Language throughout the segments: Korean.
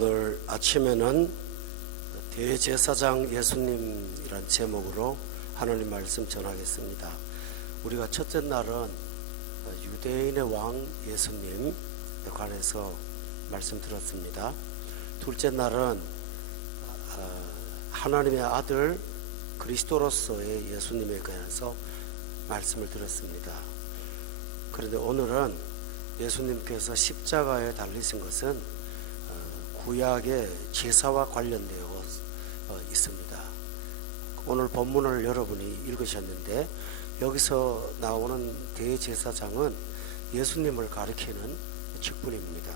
오늘 아침에는 대제사장 예수님이란 제목으로 하나님 말씀 전하겠습니다. 우리가 첫째 날은 유대인의 왕 예수님에 관해서 말씀 들었습니다. 둘째 날은 하나님의 아들 그리스도로서의 예수님에 관해서 말씀을 들었습니다. 그런데 오늘은 예수님께서 십자가에 달리신 것은 구약의 제사와 관련되어 있습니다. 오늘 본문을 여러분이 읽으셨는데 여기서 나오는 대제사장은 예수님을 가리키는 직분입니다.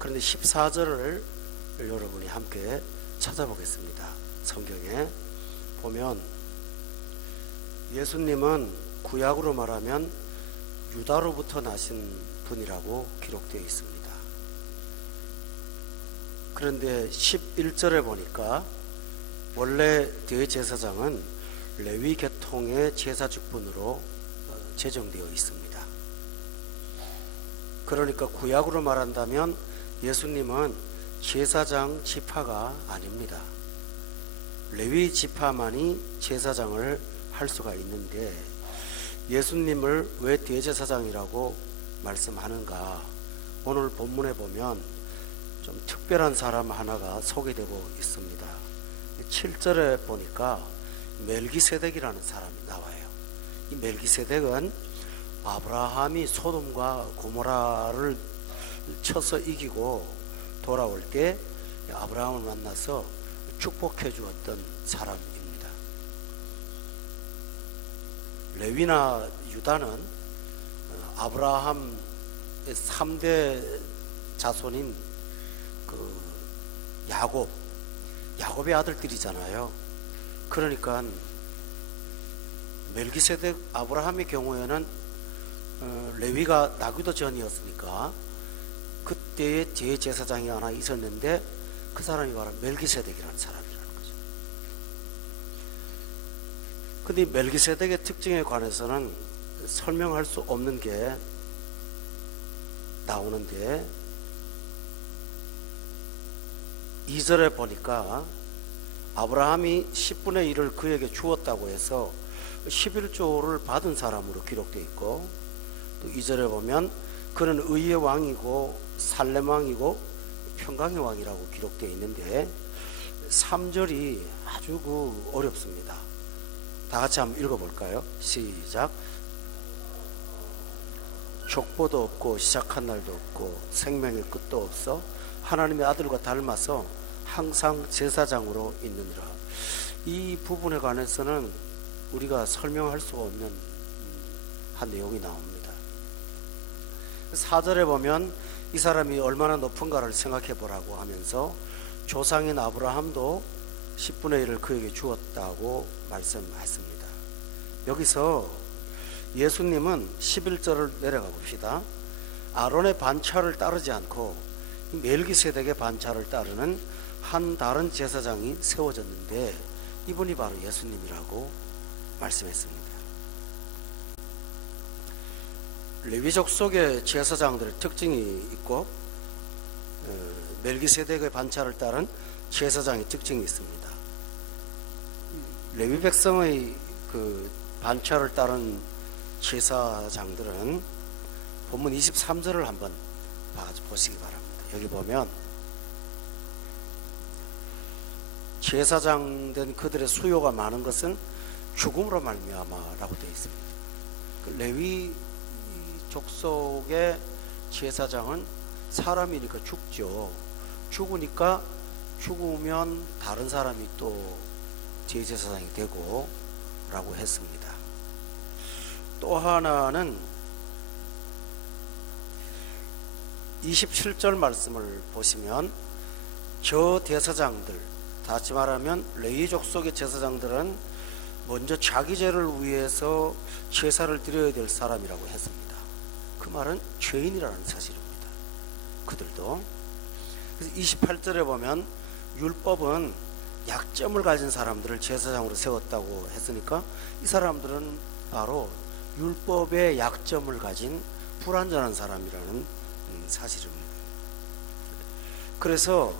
그런데 14절을 여러분이 함께 찾아보겠습니다. 성경에 보면 예수님은 구약으로 말하면 유다로부터 나신 분이라고 기록되어 있습니다. 그런데 11절에 보니까 원래 대제사장은 레위 계통의 제사 직분으로 제정되어 있습니다. 그러니까 구약으로 말한다면 예수님은 제사장 지파가 아닙니다. 레위 지파만이 제사장을 할 수가 있는데 예수님을 왜 대제사장이라고 말씀하는가? 오늘 본문에 보면 좀 특별한 사람 하나가 소개되고 있습니다. 7절에 보니까 멜기세덱이라는 사람이 나와요. 이 멜기세덱은 아브라함이 소돔과 고모라를 쳐서 이기고 돌아올 때 아브라함을 만나서 축복해 주었던 사람입니다. 레위나 유다는 아브라함의 3대 자손인 야곱의 아들들이잖아요. 그러니까 멜기세덱 아브라함의 경우에는 레위가 나기도 전이었으니까 그때의 대제사장이 하나 있었는데 그 사람이 바로 멜기세덱이라는 사람이라는 거죠. 근데 멜기세덱의 특징에 관해서는 설명할 수 없는 게 나오는데 2절에 보니까 아브라함이 10분의 1을 그에게 주었다고 해서 11조를 받은 사람으로 기록되어 있고, 또 2절에 보면 그는 의의 왕이고 살렘 왕이고 평강의 왕이라고 기록되어 있는데 3절이 아주 어렵습니다. 다 같이 한번 읽어볼까요? 시작. 족보도 없고 시작한 날도 없고 생명의 끝도 없어 하나님의 아들과 닮아서 항상 제사장으로 있느니라. 이 부분에 관해서는 우리가 설명할 수 없는 한 내용이 나옵니다. 4절에 보면 이 사람이 얼마나 높은가를 생각해 보라고 하면서 조상인 아브라함도 10분의 1을 그에게 주었다고 말씀했습니다. 여기서 예수님은 11절을 내려가 봅시다. 아론의 반차를 따르지 않고 멜기세덱의 반차를 따르는 한 다른 제사장이 세워졌는데 이분이 바로 예수님이라고 말씀했습니다. 레위족 속의 제사장들의 특징이 있고 멜기세덱의 반차를 따른 제사장의 특징이 있습니다. 레위 백성의 반차를 따른 제사장들은 본문 23절을 한번 보시기 바랍니다. 여기 보면 제사장 된 그들의 수요가 많은 것은 죽음으로 말미암아라고 되어 있습니다. 레위 족속의 제사장은 사람이니까 죽죠. 죽으면 다른 사람이 또 제사장이 되고 라고 했습니다. 또 하나는 27절 말씀을 보시면 저 대사장들, 다시 말하면 레위 족속의 제사장들은 먼저 자기 죄를 위해서 제사를 드려야 될 사람이라고 했습니다. 그 말은 죄인이라는 사실입니다. 그들도. 그래서 28절에 보면 율법은 약점을 가진 사람들을 제사장으로 세웠다고 했으니까 이 사람들은 바로 율법의 약점을 가진 불완전한 사람이라는 사실입니다. 그래서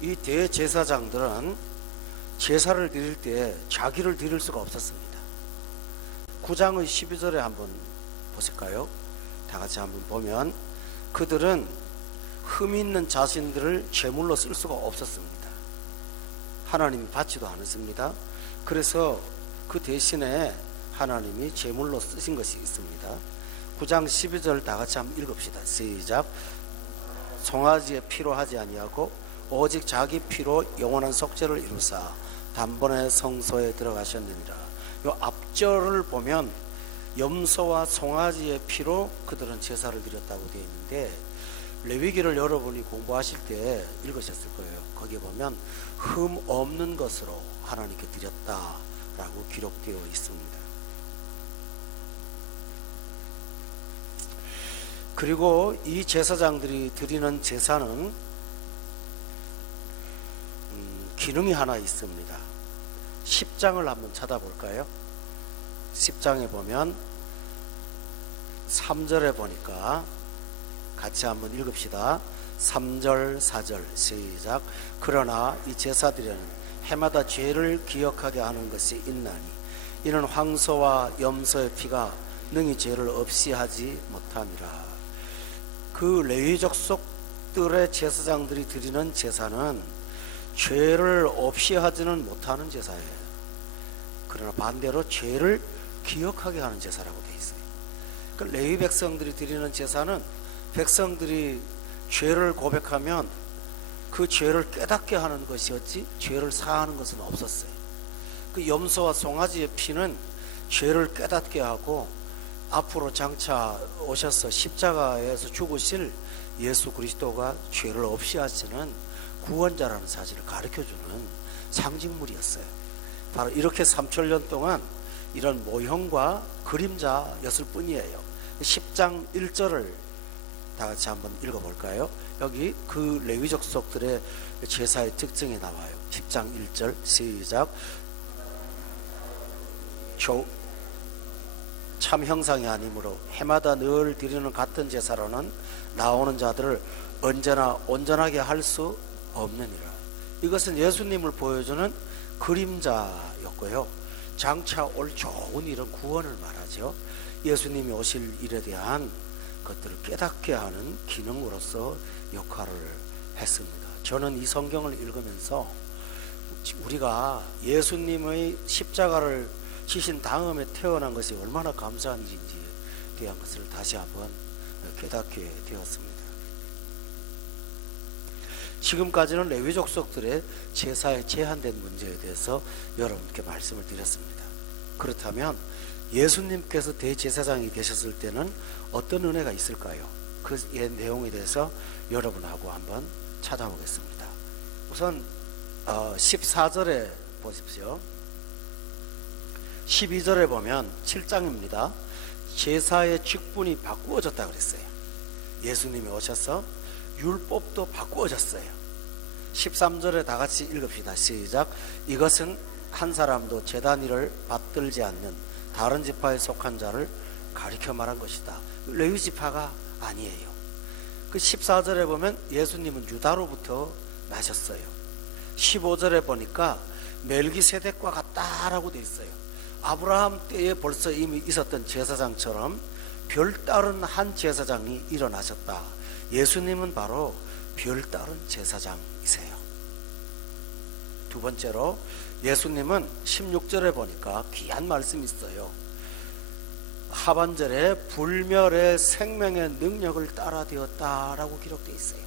이 대제사장들은 제사를 드릴 때 자기를 드릴 수가 없었습니다. 9장의 12절에 한번 보실까요? 다 같이 한번 보면 그들은 흠 있는 자신들을 제물로 쓸 수가 없었습니다. 하나님이 받지도 않았습니다. 그래서 그 대신에 하나님이 제물로 쓰신 것이 있습니다. 9장 12절 다 같이 한번 읽읍시다. 시작. 송아지의 피로 하지 아니하고 오직 자기 피로 영원한 속죄를 이루사 단번에 성소에 들어가셨느니라. 이 앞절을 보면 염소와 송아지의 피로 그들은 제사를 드렸다고 되어 있는데, 레위기를 여러분이 공부하실 때 읽으셨을 거예요. 거기에 보면 흠 없는 것으로 하나님께 드렸다라고 기록되어 있습니다. 그리고 이 제사장들이 드리는 제사는 기능이 하나 있습니다. 10장을 한번 찾아볼까요? 10장에 보면 3절에 보니까 같이 한번 읽읍시다. 3절 4절 시작. 그러나 이 제사들에는 해마다 죄를 기억하게 하는 것이 있나니 이는 황소와 염소의 피가 능히 죄를 없이 하지 못함이라. 그 레위 족속들의 제사장들이 드리는 제사는 죄를 없이 하지는 못하는 제사예요. 그러나 반대로 죄를 기억하게 하는 제사라고 되어 있어요. 그 레위 백성들이 드리는 제사는 백성들이 죄를 고백하면 그 죄를 깨닫게 하는 것이었지 죄를 사하는 것은 없었어요. 그 염소와 송아지의 피는 죄를 깨닫게 하고 앞으로 장차 오셔서 십자가에서 죽으실 예수 그리스도가 죄를 없이 하시는 구원자라는 사실을 가르쳐주는 상징물이었어요. 바로 이렇게 3000년 동안 이런 모형과 그림자였을 뿐이에요. 10장 1절을 다 같이 한번 읽어볼까요? 여기 그 레위 족속들의 제사의 특징이 나와요. 10장 1절 시작. 참 형상이 아니므로 해마다 늘 드리는 같은 제사로는 나오는 자들을 언제나 온전하게 할 수 없느니라. 이것은 예수님을 보여주는 그림자였고요, 장차 올 좋은 이런 구원을 말하죠. 예수님이 오실 일에 대한 것들을 깨닫게 하는 기능으로서 역할을 했습니다. 저는 이 성경을 읽으면서 우리가 예수님의 십자가를 지신 다음에 태어난 것이 얼마나 감사한 일인지에 대한 것을 다시 한번 깨닫게 되었습니다. 지금까지는 레위 족속들의 제사에 제한된 문제에 대해서 여러분께 말씀을 드렸습니다. 그렇다면 예수님께서 대제사장이 되셨을 때는 어떤 은혜가 있을까요? 그 내용에 대해서 여러분하고 한번 찾아보겠습니다. 우선 14절에 보십시오. 12절에 보면 7장입니다. 제사의 직분이 바꾸어졌다 그랬어요. 예수님이 오셔서 율법도 바꾸어졌어요. 13절에 다 같이 읽읍시다. 시작. 이것은 한 사람도 제단 일을 받들지 않는 다른 지파에 속한 자를 가리켜 말한 것이다. 레위 지파가 아니에요. 그 14절에 보면 예수님은 유다로부터 나셨어요. 15절에 보니까 멜기세덱과 같다라고 되어 있어요. 아브라함 때에 벌써 이미 있었던 제사장처럼 별다른 한 제사장이 일어나셨다. 예수님은 바로 별다른 제사장이세요. 두 번째로 예수님은 16절에 보니까 귀한 말씀이 있어요. 하반절에 불멸의 생명의 능력을 따라 되었다라고 기록되어 있어요.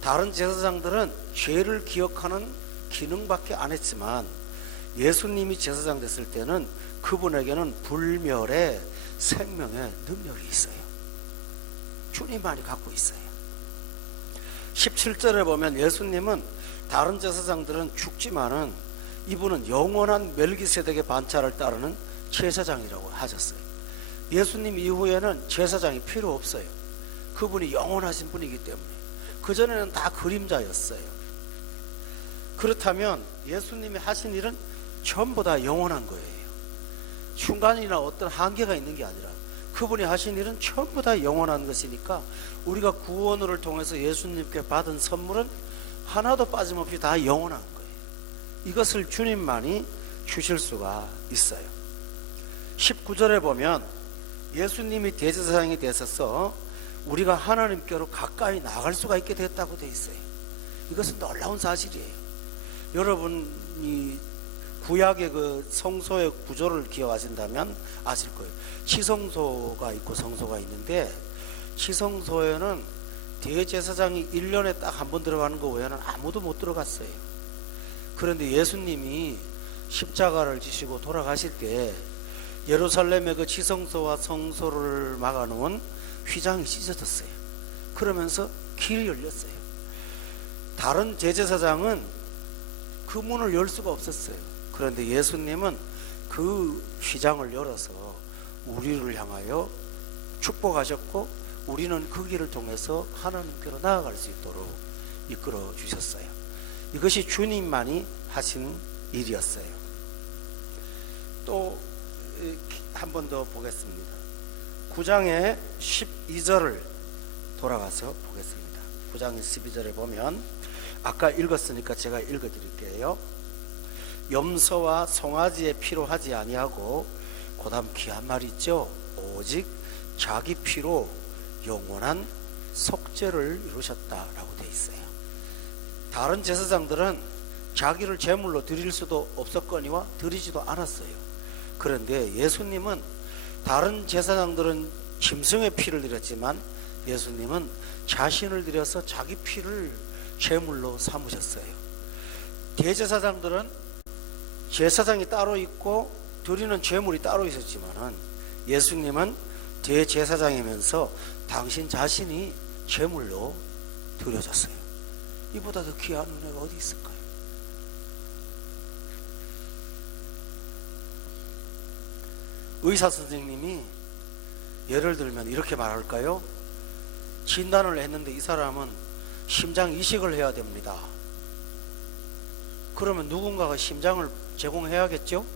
다른 제사장들은 죄를 기억하는 기능밖에 안 했지만 예수님이 제사장 됐을 때는 그분에게는 불멸의 생명의 능력이 있어요. 주님만이 갖고 있어요. 17절에 보면 예수님은 다른 제사장들은 죽지만은 이분은 영원한 멜기세덱의 반차를 따르는 제사장이라고 하셨어요. 예수님 이후에는 제사장이 필요 없어요. 그분이 영원하신 분이기 때문에. 그전에는 다 그림자였어요. 그렇다면 예수님이 하신 일은 전부 다 영원한 거예요. 중간이나 어떤 한계가 있는 게 아니라 그분이 하신 일은 전부 다 영원한 것이니까 우리가 구원을 통해서 예수님께 받은 선물은 하나도 빠짐없이 다 영원한 거예요. 이것을 주님만이 주실 수가 있어요. 19절에 보면 예수님이 대제사장이 되셔서 우리가 하나님께로 가까이 나갈 수가 있게 됐다고 되어 있어요. 이것은 놀라운 사실이에요. 여러분이 구약의 그 성소의 구조를 기억하신다면 아실 거예요. 지성소가 있고 성소가 있는데, 지성소에는 대제사장이 1년에 딱 한 번 들어가는 거 외에는 아무도 못 들어갔어요. 그런데 예수님이 십자가를 지시고 돌아가실 때 예루살렘의 그 지성소와 성소를 막아놓은 휘장이 찢어졌어요. 그러면서 길이 열렸어요. 다른 대제사장은 그 문을 열 수가 없었어요. 그런데 예수님은 그 휘장을 열어서 우리를 향하여 축복하셨고, 우리는 그 길을 통해서 하나님께로 나아갈 수 있도록 이끌어 주셨어요. 이것이 주님만이 하신 일이었어요. 또 한 번 더 보겠습니다. 9장의 12절을 돌아가서 보겠습니다. 9장 12절에 보면 아까 읽었으니까 제가 읽어드릴게요. 염소와 송아지의 피로 하지 아니하고, 그 다음 귀한 말이 있죠. 오직 자기 피로 영원한 속죄를 이루셨다라고 되어 있어요. 다른 제사장들은 자기를 제물로 드릴 수도 없었거니와 드리지도 않았어요. 그런데 예수님은, 다른 제사장들은 짐승의 피를 드렸지만 예수님은 자신을 들여서 자기 피를 제물로 삼으셨어요. 대제사장들은 제사장이 따로 있고 드리는 제물이 따로 있었지만은 예수님은 대제사장이면서 당신 자신이 제물로 드려졌어요. 이보다 더 귀한 은혜가 어디 있을까요? 의사 선생님이 예를 들면 이렇게 말할까요? 진단을 했는데 이 사람은 심장 이식을 해야 됩니다. 그러면 누군가가 심장을 제공해야겠죠?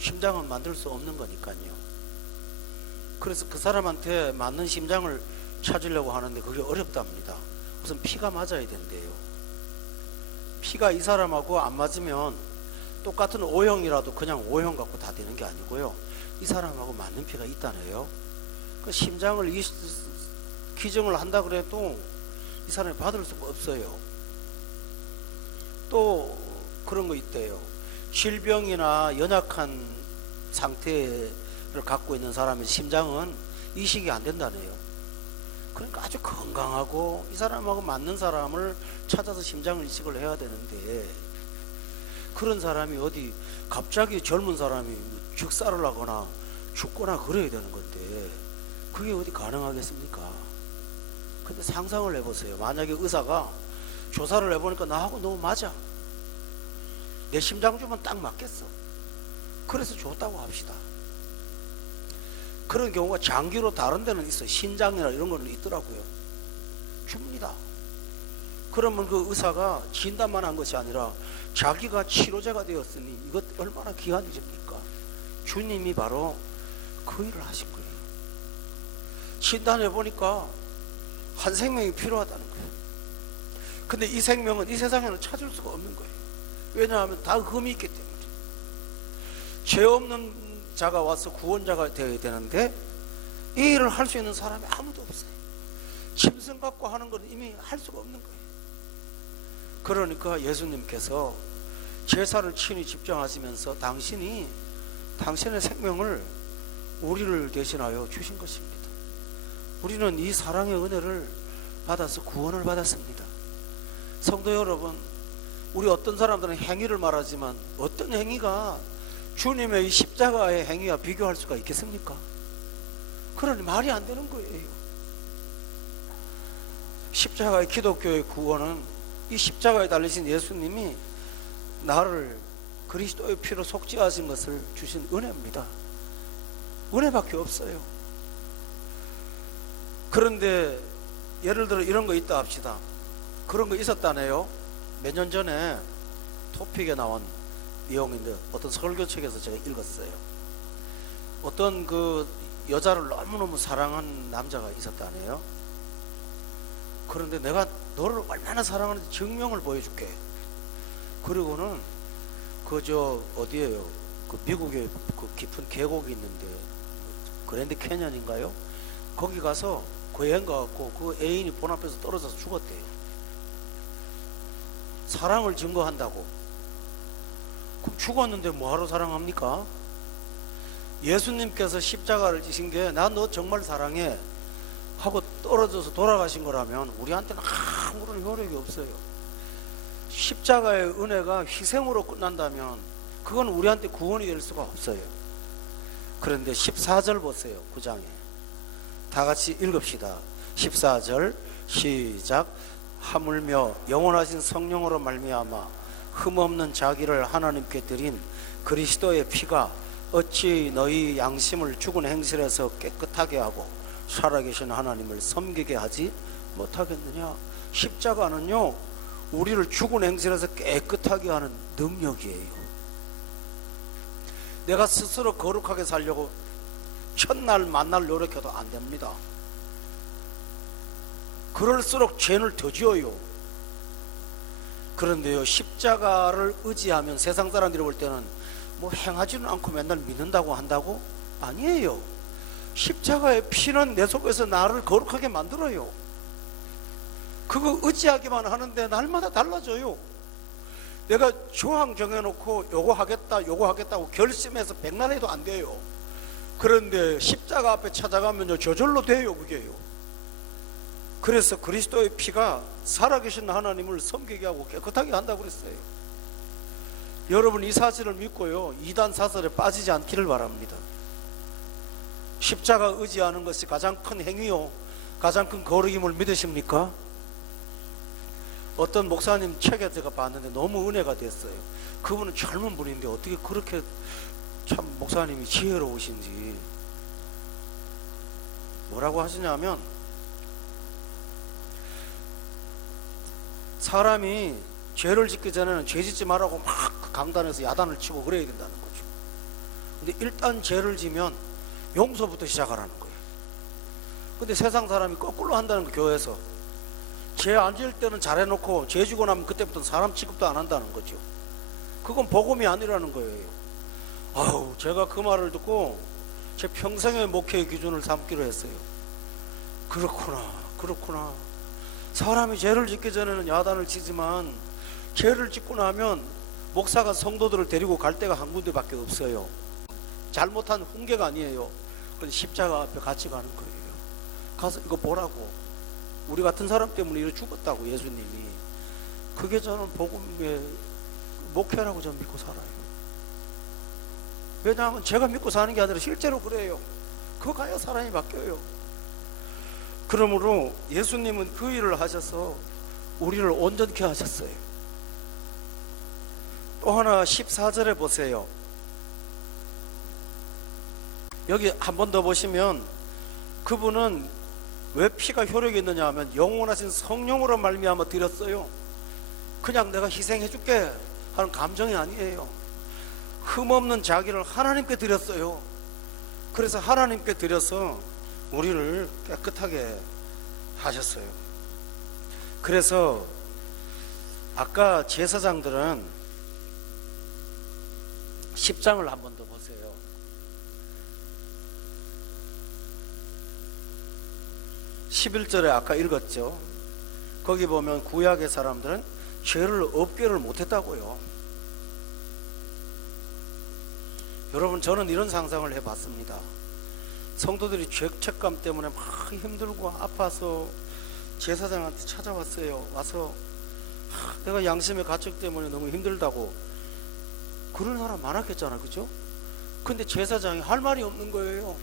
심장은 만들 수 없는 거니까요. 그래서 그 사람한테 맞는 심장을 찾으려고 하는데 그게 어렵답니다. 우선 피가 맞아야 된대요. 피가 이 사람하고 안 맞으면 똑같은 O형이라도 그냥 O형 갖고 다 되는 게 아니고요. 이 사람하고 맞는 피가 있다네요. 그 심장을 기증을 한다 그래도 이 사람이 받을 수가 없어요. 또 그런 거 있대요. 질병이나 연약한 상태를 갖고 있는 사람의 심장은 이식이 안 된다네요. 그러니까 아주 건강하고 이 사람하고 맞는 사람을 찾아서 심장을 이식을 해야 되는데, 그런 사람이 어디 갑자기 젊은 사람이 즉사를 하거나 죽거나 그래야 되는 건데 그게 어디 가능하겠습니까? 근데 상상을 해보세요. 만약에 의사가 조사를 해보니까 나하고 너무 맞아, 내 심장 주면 딱 맞겠어, 그래서 줬다고 합시다. 그런 경우가 장기로 다른 데는 있어요. 신장이나 이런 거는 있더라고요. 줍니다. 그러면 그 의사가 진단만 한 것이 아니라 자기가 치료제가 되었으니 이것 얼마나 귀한 일입니까? 주님이 바로 그 일을 하신 거예요. 진단해 보니까 한 생명이 필요하다는 거예요. 근데 이 생명은 이 세상에는 찾을 수가 없는 거예요. 왜냐하면 다 흠이 있기 때문에. 죄 없는 자가 와서 구원자가 되어야 되는데 이 일을 할 수 있는 사람이 아무도 없어요. 짐승 갖고 하는 건 이미 할 수가 없는 거예요. 그러니까 예수님께서 제사를 친히 집정하시면서 당신이 당신의 생명을 우리를 대신하여 주신 것입니다. 우리는 이 사랑의 은혜를 받아서 구원을 받았습니다. 성도 여러분, 우리 어떤 사람들은 행위를 말하지만 어떤 행위가 주님의 이 십자가의 행위와 비교할 수가 있겠습니까? 그러니 말이 안 되는 거예요. 십자가의 기독교의 구원은 이 십자가에 달리신 예수님이 나를 그리스도의 피로 속죄하신 것을 주신 은혜입니다. 은혜밖에 없어요. 그런데 예를 들어 이런 거 있다 합시다. 그런 거 있었다네요. 몇 년 전에 토픽에 나온 내용인데 어떤 설교책에서 제가 읽었어요. 어떤 그 여자를 너무너무 사랑한 남자가 있었다네요. 그런데 내가 너를 얼마나 사랑하는지 증명을 보여줄게. 그리고는 어디에요? 그 미국에 그 깊은 계곡이 있는데 그랜드 캐년인가요? 거기 가서 그 여행 가갖고 그 애인이 본 앞에서 떨어져서 죽었대요. 사랑을 증거한다고. 그럼 죽었는데 뭐하러 사랑합니까? 예수님께서 십자가를 지신 게 나 너 정말 사랑해 하고 떨어져서 돌아가신 거라면 우리한테는 아무런 효력이 없어요. 십자가의 은혜가 희생으로 끝난다면 그건 우리한테 구원이 될 수가 없어요. 그런데 14절 보세요. 9장에 다 같이 읽읍시다. 14절 시작. 하물며 영원하신 성령으로 말미암아 흠없는 자기를 하나님께 드린 그리스도의 피가 어찌 너희 양심을 죽은 행실에서 깨끗하게 하고 살아계신 하나님을 섬기게 하지 못하겠느냐. 십자가는요 우리를 죽은 행실에서 깨끗하게 하는 능력이에요. 내가 스스로 거룩하게 살려고 첫날 만날 노력해도 안 됩니다. 그럴수록 죄를 더 지어요. 그런데요 십자가를 의지하면 세상 사람들이 볼 때는 뭐 행하지는 않고 맨날 믿는다고 한다고? 아니에요. 십자가의 피는 내 속에서 나를 거룩하게 만들어요. 그거 의지하기만 하는데 날마다 달라져요. 내가 조항 정해놓고 요거 하겠다고 결심해서 백날 해도 안 돼요. 그런데 십자가 앞에 찾아가면요 저절로 돼요. 그게요. 그래서 그리스도의 피가 살아계신 하나님을 섬기게 하고 깨끗하게 한다고 그랬어요. 여러분 이 사실을 믿고요 이단 사설에 빠지지 않기를 바랍니다. 십자가 의지하는 것이 가장 큰 행위요 가장 큰 거룩임을 믿으십니까? 어떤 목사님 책에 제가 봤는데 너무 은혜가 됐어요. 그분은 젊은 분인데 어떻게 그렇게 참 목사님이 지혜로우신지. 뭐라고 하시냐면 사람이 죄를 짓기 전에는 죄 짓지 말라고 막 강단에서 야단을 치고 그래야 된다는 거죠. 근데 일단 죄를 지면 용서부터 시작하라는 거예요. 근데 세상 사람이 거꾸로 한다는 거. 교회에서 죄 안 지을 때는 잘해놓고 죄 지고 나면 그때부터는 사람 취급도 안 한다는 거죠. 그건 복음이 아니라는 거예요. 아우 제가 그 말을 듣고 제 평생의 목회의 기준을 삼기로 했어요. 그렇구나. 사람이 죄를 짓기 전에는 야단을 치지만 죄를 짓고 나면 목사가 성도들을 데리고 갈 데가 한 군데밖에 없어요. 잘못한 훈계가 아니에요. 그런데 십자가 앞에 같이 가는 거예요. 가서 이거 보라고. 우리 같은 사람 때문에 이렇게 죽었다고 예수님이. 그게 저는 복음의 목회라고 저는 믿고 살아요. 왜냐하면 제가 믿고 사는 게 아니라 실제로 그래요. 그거 가야 사람이 바뀌어요. 그러므로 예수님은 그 일을 하셔서 우리를 온전케 하셨어요. 또 하나 14절에 보세요. 여기 한 번 더 보시면 그분은 왜 피가 효력이 있느냐 하면 영원하신 성령으로 말미암아 드렸어요. 그냥 내가 희생해 줄게 하는 감정이 아니에요. 흠없는 자기를 하나님께 드렸어요. 그래서 하나님께 드려서 우리를 깨끗하게 하셨어요. 그래서 아까 제사장들은 10장을 한 번 더 보세요. 11절에 아까 읽었죠. 거기 보면 구약의 사람들은 죄를 없게를 못했다고요. 여러분 저는 이런 상상을 해봤습니다. 성도들이 죄책감 때문에 막 힘들고 아파서 제사장한테 찾아왔어요. 와서 내가 양심의 가책 때문에 너무 힘들다고. 그런 사람 많았겠잖아, 그죠? 근데 제사장이 할 말이 없는 거예요.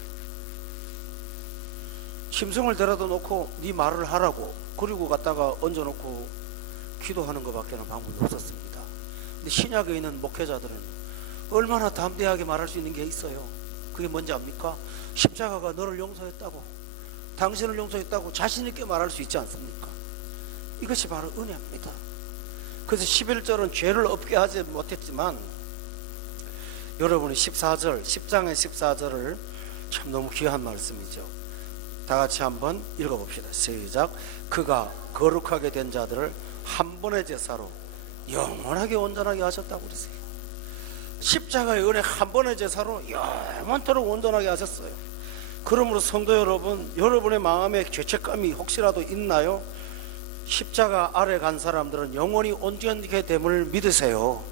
짐승을 데려다 놓고 네 말을 하라고. 그리고 갖다가 얹어놓고 기도하는 것밖에 방법이 없었습니다. 근데 신약에 있는 목회자들은 얼마나 담대하게 말할 수 있는 게 있어요. 그게 뭔지 압니까? 십자가가 너를 용서했다고, 당신을 용서했다고 자신 있게 말할 수 있지 않습니까? 이것이 바로 은혜입니다. 그래서 11절은 죄를 없게 하지 못했지만 여러분이 14절 10장의 14절을 참 너무 귀한 말씀이죠. 다 같이 한번 읽어봅시다. 시작. 그가 거룩하게 된 자들을 한 번의 제사로 영원하게 온전하게 하셨다고 그랬어요. 십자가의 은혜 한 번의 제사로 영원토록 온전하게 하셨어요. 그러므로 성도 여러분, 여러분의 마음에 죄책감이 혹시라도 있나요? 십자가 아래 간 사람들은 영원히 온전하게 됨을 믿으세요.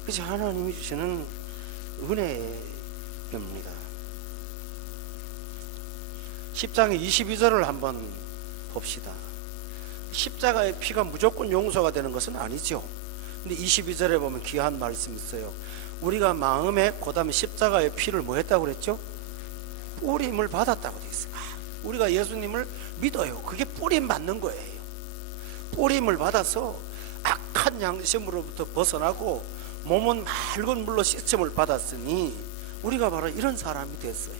그것이 하나님이 주시는 은혜입니다. 10장의 22절을 한번 봅시다. 십자가의 피가 무조건 용서가 되는 것은 아니죠. 근데 22절에 보면 귀한 말씀이 있어요. 우리가 마음에 그 다음에 십자가의 피를 뭐 했다고 그랬죠? 뿌림을 받았다고 되어 있어요. 우리가 예수님을 믿어요. 그게 뿌림 받는 거예요. 뿌림을 받아서 악한 양심으로부터 벗어나고 몸은 맑은 물로 씻음을 받았으니 우리가 바로 이런 사람이 됐어요.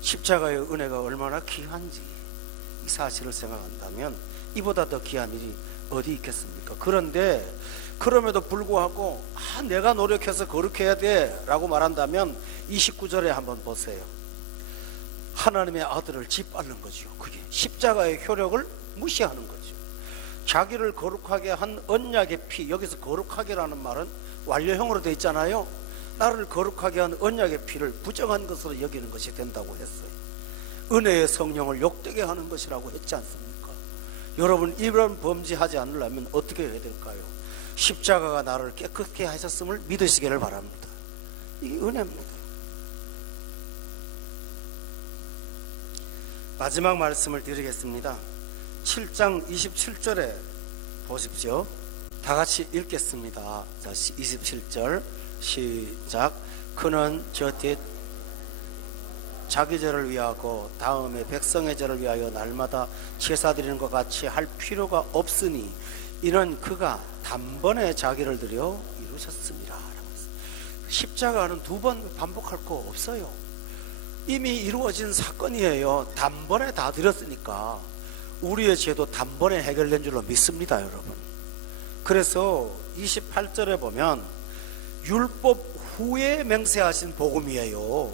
십자가의 은혜가 얼마나 귀한지 이 사실을 생각한다면 이보다 더 귀한 일이 어디 있겠습니까? 그런데 그럼에도 불구하고 내가 노력해서 거룩해야 돼 라고 말한다면 29절에 한번 보세요. 하나님의 아들을 짓밟는 거죠. 그게 십자가의 효력을 무시하는 거죠. 자기를 거룩하게 한 언약의 피, 여기서 거룩하게라는 말은 완료형으로 되어 있잖아요. 나를 거룩하게 한 언약의 피를 부정한 것으로 여기는 것이 된다고 했어요. 은혜의 성령을 욕되게 하는 것이라고 했지 않습니까? 여러분, 이런 범죄하지 않으려면 어떻게 해야 될까요? 십자가가 나를 깨끗게 하셨음을 믿으시기를 바랍니다. 이게 은혜입니다. 마지막 말씀을 드리겠습니다. 7장 27절에 보십시오. 다 같이 읽겠습니다. 자, 27절 시작. 그는 저 뒤에 자기 죄를 위하고 다음에 백성의 죄를 위하여 날마다 제사 드리는 것 같이 할 필요가 없으니 이는 그가 단번에 자기를 드려 이루셨습니다. 십자가는 두 번 반복할 거 없어요. 이미 이루어진 사건이에요. 단번에 다 드렸으니까 우리의 죄도 단번에 해결된 줄로 믿습니다, 여러분. 그래서 28절에 보면 율법 후에 맹세하신 복음이에요.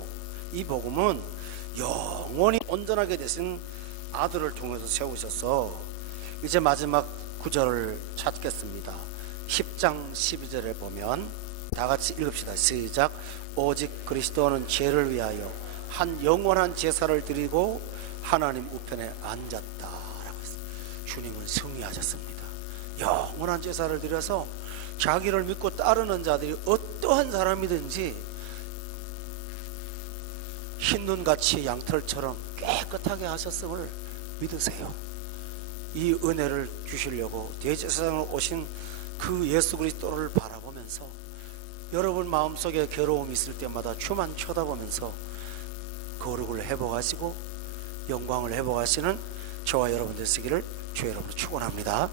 이 복음은 영원히 온전하게 되신 아들을 통해서 세우셔서 이제 마지막 구절을 찾겠습니다. 10장 12절에 보면 다 같이 읽읍시다. 시작. 오직 그리스도는 죄를 위하여 한 영원한 제사를 드리고 하나님 우편에 앉았다라고 했어요. 주님은 승리하셨습니다. 영원한 제사를 드려서 자기를 믿고 따르는 자들이 어떠한 사람이든지 흰눈같이 양털처럼 깨끗하게 하셨음을 믿으세요. 이 은혜를 주시려고 대제사장으로 오신 그 예수 그리스도를 바라보면서 여러분 마음속에 괴로움이 있을 때마다 주만 쳐다보면서 거룩을 회복하시고 영광을 회복하시는 저와 여러분 되시기를 주의 이름으로 축원합니다.